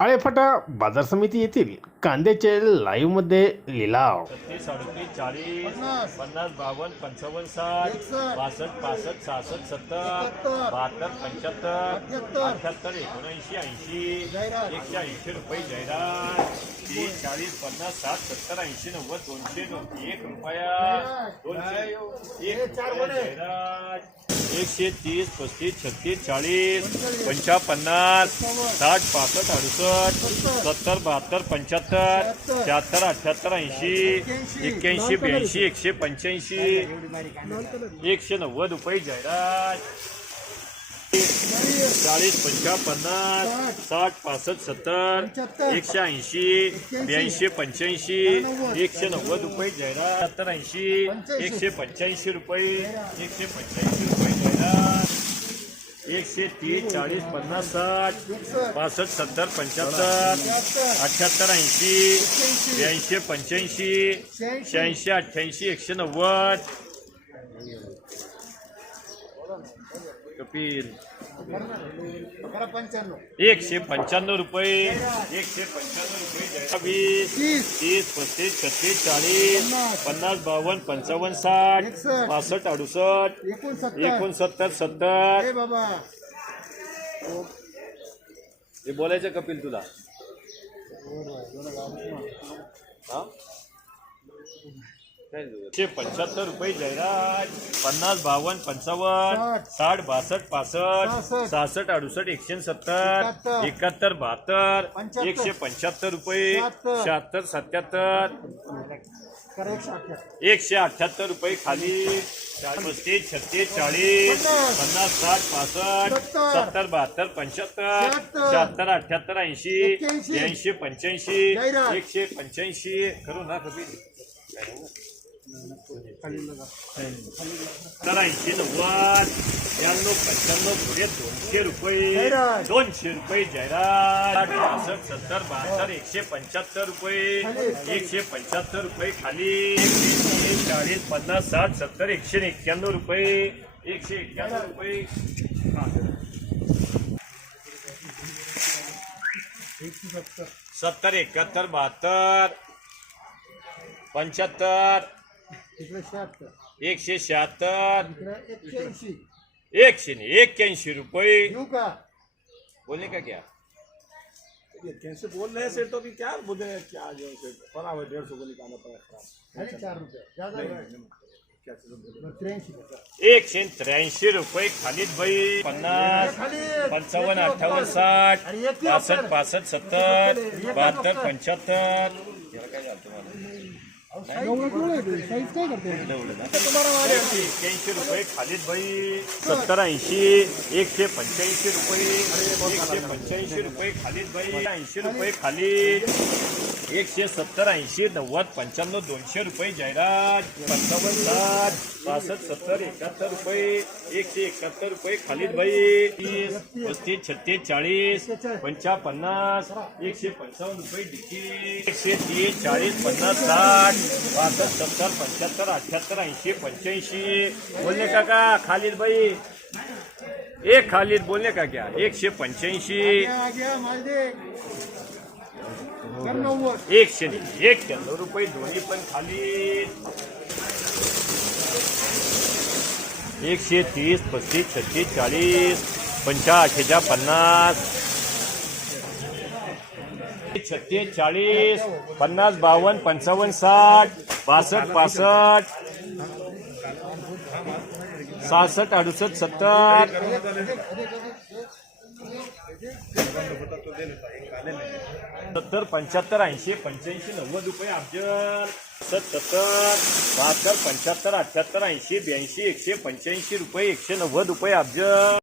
आळेफाटा बाजार समिती येथील कांद्याचे लाईव्हमध्ये लिलाव छत्तीस अडतीस चाळीस पन्नास बावन्न पंचावन्न साठ बासष्ट पासष्ट सहासष्ट सत्तर बहात्तर पंच्याहत्तर अठ्याहत्तर एकोणऐंशी ऐंशी एकशे ऐंशी रुपये जाहिरात तीस चाळीस पन्नास साठ सत्तर ऐंशी नव्वद दोनशे एक रुपया दोनशे एक जाहिरात. एकशे तीस, पस्तीस, छत्तीस, चाळीस पंचा पन्नास साठ, पासष्ट, अडुसष्ट, सत्तर, बहात्तर, पंच्याहत्तर, शहात्तर, अठ्याहत्तर, ऐंशी, एक्क्याऐंशी, ब्याऐंशी, एकशे पंच्याऐंशी, एकशे नव्वद रुपये जाहिरात. चाळीस पंचा पन्नास साठ, पासष्ट, सत्तर, एकशे ऐंशी, ब्याऐंशी, पंच्याऐंशी, एकशे नव्वद रुपये जाहिरात. सत्तर, ऐंशी, एकशे पंच्याऐंशी रुपये, एकशे पंच्याऐंशी रुपये. एकशे तीस चाळीस पन्नास साठ पासष्ट सत्तर पंच्याहत्तर अठ्याहत्तर ऐंशी ब्याऐंशी पंच्याऐंशी शहाऐंशी अठ्ठ्याऐंशी एकशे नव्वद. कपिल. एकशे पंच्याण्णव रुपये. एकशे पंच्याण्णव रुपये. वीस तीस पस्तीस छत्तीस चाळीस पन्नास बावन्न पंचावन्न साठ पासष्ट अडुसष्ट एकोणसत्तर. सत्तर. बाबा. हे बोलायचं कपिल तुला. हा? एकशे पंच्याहत्तर रुपये जाहिरात पन्नास बावन्न पंचावन्न. साठ. बासष्ट पासष्ट. सहासष्ट. अडुसष्ट एकशे सत्तर. एकाहत्तर. बहात्तर. एकशे पंच्याहत्तर रुपये. शहात्तर. सत्याहत्तर. एकशे अठ्याहत्तर रुपये खाली. पस्तीस छत्तीस चाळीस. पन्नास. साठ पासष्ट. सत्तर. बहात्तर पंच्याहत्तर. शहात्तर. अठ्याहत्तर ऐंशी. ब्याऐंशी पंच्याऐंशी. एकशे पंच्याऐंशी. करू ना कधी. ऐंशी नव्वद त्र्याण्णव पंच्याण्णव पुढे दोनशे रुपये. दोनशे रुपये जाहिरात पासष्ट सत्तर बहात्तर एकशे पंच्याहत्तर रुपये. एकशे पंच्याहत्तर रुपये खाली. चाळीस पन्नास साठ सत्तर एकशे एक्क्याण्णव रुपये. एकशे एक्क्याण्णव रुपये. सत्तर एकाहत्तर बहात्तर पंच्याहत्तर. इकडे शहात्तर. एकशे शहात्तर. इकडे एकशे ने एक्क्याऐंशी रुपये. का? बोलने का क्या? कैसे बोल रहे हैं सेठ तो भी क्या बोल रहे हैं क्या जो सेठ? पड़ा हुआ डेढ़ सौ को निकालना पड़ा खाली चार रुपये ज्यादा नाही. मग त्र्याऐंशी रुपये. एकशे त्र्याऐंशी रुपये खालीद भाई पन्नास पंचावन्न अठ्ठावन्न साठ एक पासष्ट पासष्ट सत्तर बहात्तर पंच्याहत्तर. एक्क्याऐंशी रुपये खालीद भाई सत्तर ऐंशी एकशे पंच्याऐंशी रुपये एकशे पंच्याऐंशी रुपये खालीद भाई ऐंशी रुपये खाली एकशे सत्तर ऐंशी नव्वद पंच्याण्णव दोनशे रुपये जाहिरात पंचावन्न सात पासष्ट सत्तर एकाहत्तर रुपये एकशे एकाहत्तर रुपये खालीद भाई तीस पस्तीस छत्तीस चाळीस पंचा पन्नास एकशे पंचावन्न रुपये डिकी एकशे तीस चाळीस पन्नास साठ सत्तर पंच्याहत्तर अठ्याहत्तर ऐंशी पंच्याऐंशी. बोलले काका खालीद भाई एक खालीद बोलणे का क्या? एकशे पंच्याऐंशी. एकशे एक शंभर रुपये दोन्ही पण खाली एकशे तीस पस्तीस छत्तीस चाळीस पंचा अठ्ठेचाळ पन्नास. छत्तीस चाळीस पन्नास बावन्न पंचावन्न साठ बासष्ट पासष्ट सहासष्ट अडुसष्ट सत्तर. सत्तर पंच्याहत्तर ऐंशी पंच्याऐंशी नव्वद रुपये अब्जल सत्तर बहात्तर पंच्याहत्तर अठ्याहत्तर ऐंशी ब्याऐंशी एकशे पंच्याऐंशी रुपये एकशे नव्वद रुपये अब्जल